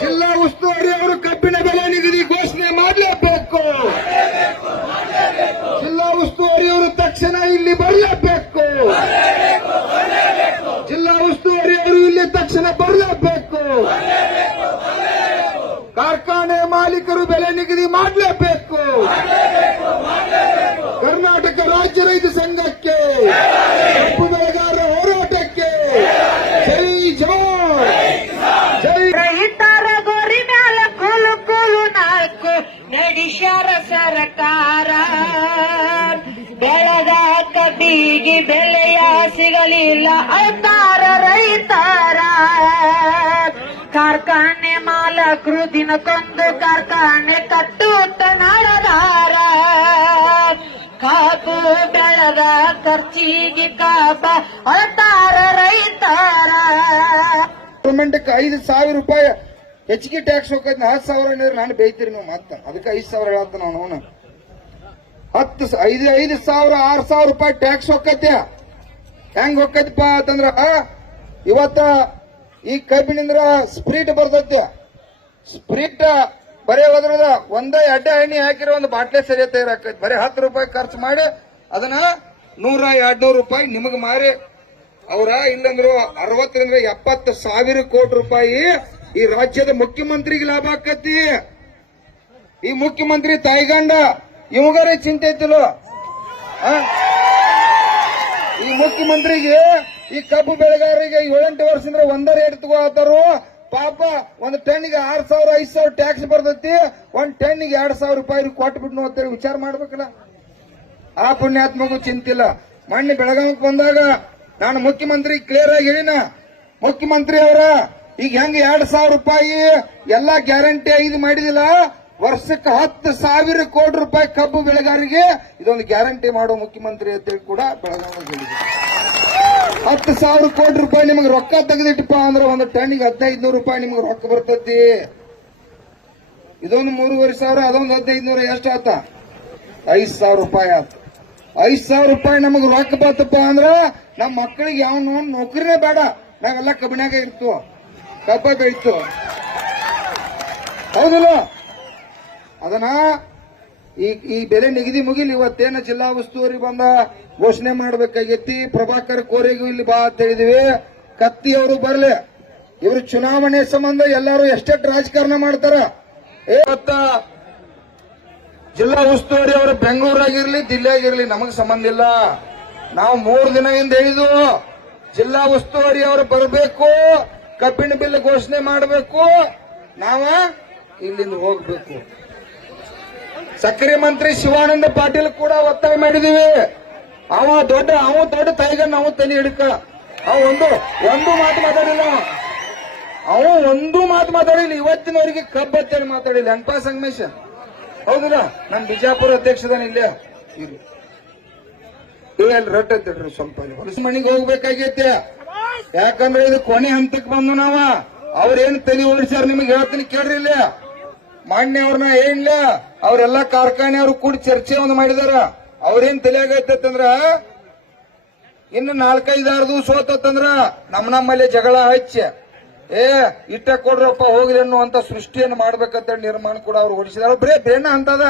ಜಿಲ್ಲಾ ಉಸ್ತುವಾರಿ ಅವರು ಕಬ್ಬಿನ ಬೆಲೆ ನಿಗದಿ ಘೋಷಣೆ ಮಾಡಲೇಬೇಕು ಜಿಲ್ಲಾ ಉಸ್ತುವಾರಿ ಅವರು ತಕ್ಷಣ ಇಲ್ಲಿ ಬರಲೇಬೇಕು ಜಿಲ್ಲಾ ಉಸ್ತುವಾರಿ ಅವರು ಇಲ್ಲಿ ತಕ್ಷಣ ಬರಲೇಬೇಕು ಕಾರ್ಖಾನೆ ಮಾಲೀಕರು ಬೆಲೆ ನಿಗದಿ ಮಾಡಲೇಬೇಕು. ಕರ್ನಾಟಕ ರಾಜ್ಯ ರೈತ ಸಂಘಕ್ಕೆ ಕಬ್ಬು ಬೆಳೆಗಾರರ ಹೋರಾಟಕ್ಕೆ ಜೈ ಜವಾನ್. ಜೈ ರೈತರ ಗೋರಿ ಮ್ಯಾಲ ಕೂಲು ಕೂಲು ನಾಲ್ಕು ನಡೆಸ್ಯಾರ ಸರ್ಕಾರ. ಬೆಳೆದ ಕಬ್ಬಿಗೆ ಬೆಲೆಯ ಸಿಗಲಿಲ್ಲ ಅಳ್ತಾರ ರೈತರ. ಕಾರ್ಖಾನೆ ಮಾಲಕರು ದಿನಕ್ಕೊಂದು ಕಾರ್ಖಾನೆ ಕಟ್ಟುತ್ತ ನಡೆದಾರ. ಕಾಪು ಬೆಳೆದ ಖರ್ಚಿಗೆ ಕಾಪ ಅಳತಾರ ರೈತಾರ. ಗೌರ್ಮೆಂಟ್ಗೆ ಐದು ಸಾವಿರ ರೂಪಾಯಿ ಹೆಚ್ಚಿಗೆ ಟ್ಯಾಕ್ಸ್ ಹೋಗೋದ್ ಹತ್ತು ಸಾವಿರ ಹೇಳಿದ್ರೆ ನಾನು ಬೇಯ್ತೀರಿ ನೀವು ಮತ್ತೆ. ಅದಕ್ಕೆ ಐದು ಸಾವಿರ ಹೇಳತ್ತ ನಾವು ಅವನು. ಹತ್ತು ಐದು ಐದು ಸಾವಿರ, ಆರು ಸಾವಿರ ರೂಪಾಯಿ ಟ್ಯಾಕ್ಸ್ ಹೋಗತ್ತೆ. ಹೆಂಗ್ ಹೋಗತ್ತಪ್ಪ ಅಂತಂದ್ರ ಇವತ್ತ ಈ ಕಬ್ಬಿನಿಂದ ಸ್ಪ್ರೀಟ್ ಬರ್ತೈತಿ. ಸ್ಪ್ರೀಟ್ ಬರೇ ಹೋದ್ರದ ಒಂದೇ ಎಡ್ಡೆ ಎಣ್ಣೆ ಹಾಕಿರೋ ಒಂದು ಬಾಟ್ಲೆ ಸರಿ ತಯಾರಾಕೈತಿ ಬರೀ ಹತ್ತು ರೂಪಾಯಿ ಖರ್ಚು ಮಾಡಿ ಅದನ್ನ ನೂರ ಎರಡ್ನೂರು ರೂಪಾಯಿ ನಿಮಗೆ ಮಾರಿ ಅವರ ಇಲ್ಲಂದ್ರು ಅರವತ್ತರಿಂದ ಎಪ್ಪತ್ತು ಸಾವಿರ ಕೋಟಿ ರೂಪಾಯಿ ಈ ರಾಜ್ಯದ ಮುಖ್ಯಮಂತ್ರಿಗೆ ಲಾಭ ಆಕತಿ ಈ ಮುಖ್ಯಮಂತ್ರಿ ತಾಯಿಗಂಡ ಇವಾಗರೇ ಚಿಂತೆ ಐತಿಲ್ಲೋ? ಈ ಮುಖ್ಯಮಂತ್ರಿಗೆ ಈ ಕಬ್ಬು ಬೆಳೆಗಾರರಿಗೆ ಏಳೆಂಟು ವರ್ಷದಿಂದ ಒಂದೇ ರೇಟ್ ತಗೋತಾರು ಪಾಪ, ಒಂದು ಟನ್ನಿಗೆ ಆರ್ ಸಾವಿರ, ಐದ್ ಸಾವಿರ ಟ್ಯಾಕ್ಸ್ ಬರ್ತೈತಿ, ಒಂದ್ ಟನ್ನಿಗೆ ಎರಡ್ ಸಾವಿರ ರೂಪಾಯಿ ಕೊಟ್ಬಿಟ್ನು ಅಂತೇಳಿ ವಿಚಾರ ಮಾಡ್ಬೇಕಲ್ಲ. ಆ ಪುಣ್ಯಾತ್ಮಗೂ ಚಿಂತಿಲ್ಲ. ಮೊನ್ನೆ ಬೆಳಗಾವಿಗೆ ಬಂದಾಗ ನಾನು ಮುಖ್ಯಮಂತ್ರಿ ಕ್ಲಿಯರ್ ಆಗಿ ಹೇಳಿನ. ಮುಖ್ಯಮಂತ್ರಿ ಅವರ, ಈಗ ಹೆಂಗ್ ಎರಡ್ ಸಾವಿರ ರೂಪಾಯಿ ಎಲ್ಲಾ ಗ್ಯಾರಂಟಿ ಐದು ಮಾಡಿದಿಲ್ಲ, ವರ್ಷಕ್ಕೆ ಹತ್ತು ಸಾವಿರ ಕೋಟಿ ರೂಪಾಯಿ ಕಬ್ಬು ಬೆಳೆಗಾರರಿಗೆ ಇದೊಂದು ಗ್ಯಾರಂಟಿ ಮಾಡೋ ಮುಖ್ಯಮಂತ್ರಿ ಅಂತೇಳಿ ಕೂಡ ಬೆಳಗಾವಿಗೆ ಹೇಳಿದೆ ಹತ್ತು ಸಾವಿರ ಕೋಟಿ ರೂಪಾಯಿ ನಿಮಗೆ ರೊಕ್ಕ ತೆಗೆದಿಟ್ಟಪ್ಪ ಅಂದ್ರೆ ಒಂದು ಟನ್ನಿಗೆ ಹದಿನೈದು ನೂರು ರೂಪಾಯಿ ನಿಮಗೆ ರೊಕ್ಕ ಬರ್ತೈತಿ. ಇದೊಂದು ಮೂರುವರೆ ಸಾವಿರ, ಅದೊಂದು ಹದಿನೈದು ನೂರ ಎಷ್ಟು ಆತ? ಐದು ಸಾವಿರ ರೂಪಾಯಿ ಆತ. ಐದು ಸಾವಿರ ರೂಪಾಯಿ ನಮಗೆ ರೊಕ್ಕ ಬರ್ತಪ್ಪ ಅಂದ್ರೆ ನಮ್ಮ ಮಕ್ಕಳಿಗೆ ಯಾವ ನೌಕರಿನೇ ಬೇಡ. ನಾವೆಲ್ಲ ಕಬ್ಬಿನಾಗ ಇರ್ತು ಕಬ್ಬ ಬೆಳಿತು ಹೌದಲ್ಲ? ಅದನ್ನ ಈ ಈ ಬೆಲೆ ನಿಗದಿ ಮುಗಿಲಿ, ಇವತ್ತೇನ ಜಿಲ್ಲಾ ಉಸ್ತುವಾರಿ ಬಂದ ಘೋಷಣೆ ಮಾಡ್ಬೇಕಾಗೈತಿ. ಪ್ರಭಾಕರ್ ಕೋರೆಗೂ ಇಲ್ಲಿ ಬಾ ಅಂತ ಹೇಳಿದಿವಿ. ಕತ್ತಿ ಅವರು ಬರ್ಲಿ. ಇವರು ಚುನಾವಣೆ ಸಂಬಂಧ ಎಲ್ಲರೂ ಎಷ್ಟೆಷ್ಟು ರಾಜಕಾರಣ ಮಾಡ್ತಾರ? ಇವತ್ತ ಜಿಲ್ಲಾ ಉಸ್ತುವಾರಿ ಅವರು ಬೆಂಗಳೂರಾಗಿರ್ಲಿ, ದಿಲ್ಲಿಯಾಗಿರ್ಲಿ, ನಮಗ್ ಸಂಬಂಧ ಇಲ್ಲ. ನಾವು ಮೂರು ದಿನದಿಂದ ಹೇಳಿದ್ವು, ಜಿಲ್ಲಾ ಉಸ್ತುವಾರಿ ಅವರು ಬರಬೇಕು, ಕಬ್ಬಿಣ ಬಿಲ್ ಘೋಷಣೆ ಮಾಡಬೇಕು, ನಾವ ಇಲ್ಲಿಂದ ಹೋಗ್ಬೇಕು. ಸಕ್ಕರೆ ಮಂತ್ರಿ ಶಿವಾನಂದ ಪಾಟೀಲ್ ಕೂಡ ಒತ್ತಾಯ ಮಾಡಿದೀವಿ. ಅವ ದೊಡ್ಡ ಅವ ದೊಡ್ಡ ತಾಯಿಗನ್ನ ಅವ ತಲೆ ಹಿಡ್ಕ. ಅವ ಒಂದು ಒಂದು ಮಾತು ಮಾತಾಡಿಲ್ಲ ಅವ. ಒಂದು ಮಾತು ಮಾತಾಡಿಲ್ಲ, ಇವತ್ತಿನವರಿಗೆ ಕಬ್ಬ ಅಂತೇಳಿ ಮಾತಾಡಿಲ್ಲ ಹೆಂಗಪ್ಪ ಸಂಗಮೇಶ್? ಹೌದಿಲ್ಲ? ನಮ್ ಬಿಜಾಪುರ ಅಧ್ಯಕ್ಷದಾನ ಇಲ್ಲೇ. ಇರ್ಲಿ ಇವೆಲ್ಲ ರೊಟ್ಟ ಸ್ವಲ್ಪ ಅಲ್ಲಿ ಹೊಲಸು ಮನೆಗೆ ಹೋಗ್ಬೇಕಾಗೈತೆ. ಯಾಕಂದ್ರೆ ಇದು ಕೊನೆ ಹಂತಕ್ಕೆ ಬಂದು ನಾವ. ಅವ್ರೇನ್ ತಲೆ ಉಳಿಸ್ಯಾರ ನಿಮಗೆ ಹೇಳ್ತೀನಿ ಕೇಳ್ರಿ ಇಲ್ಲ. ಮಾನ್ಯ ಅವ್ರನ್ನ ಏನಿಲ್ಲ ಅವರೆಲ್ಲ ಕಾರ್ಖಾನೆಯವರು ಕೂಡಿ ಚರ್ಚೆ ಒಂದು ಮಾಡಿದಾರ. ಅವ್ರೇನ್ ತಲೆಯಾಗೈತಂದ್ರ ಇನ್ನು ನಾಲ್ಕೈದಾರು ದಿವಸ ಹೋತಂದ್ರ ನಮ್ ನಮ್ಮಲ್ಲಿ ಜಗಳ ಹಚ್ಚ, ಏ, ಇಟ್ಟ ಕೊಡ್ರಪ್ಪ ಹೋಗ್ಲಿ ಅನ್ನುವಂತ ಸೃಷ್ಟಿಯನ್ನು ಮಾಡ್ಬೇಕಂತ ನಿರ್ಮಾಣ ಕೂಡ ಅವ್ರು ಹೊಡಿಸಿದಾರ. ಬರೇ ಬೇಣ ಅಂತದ.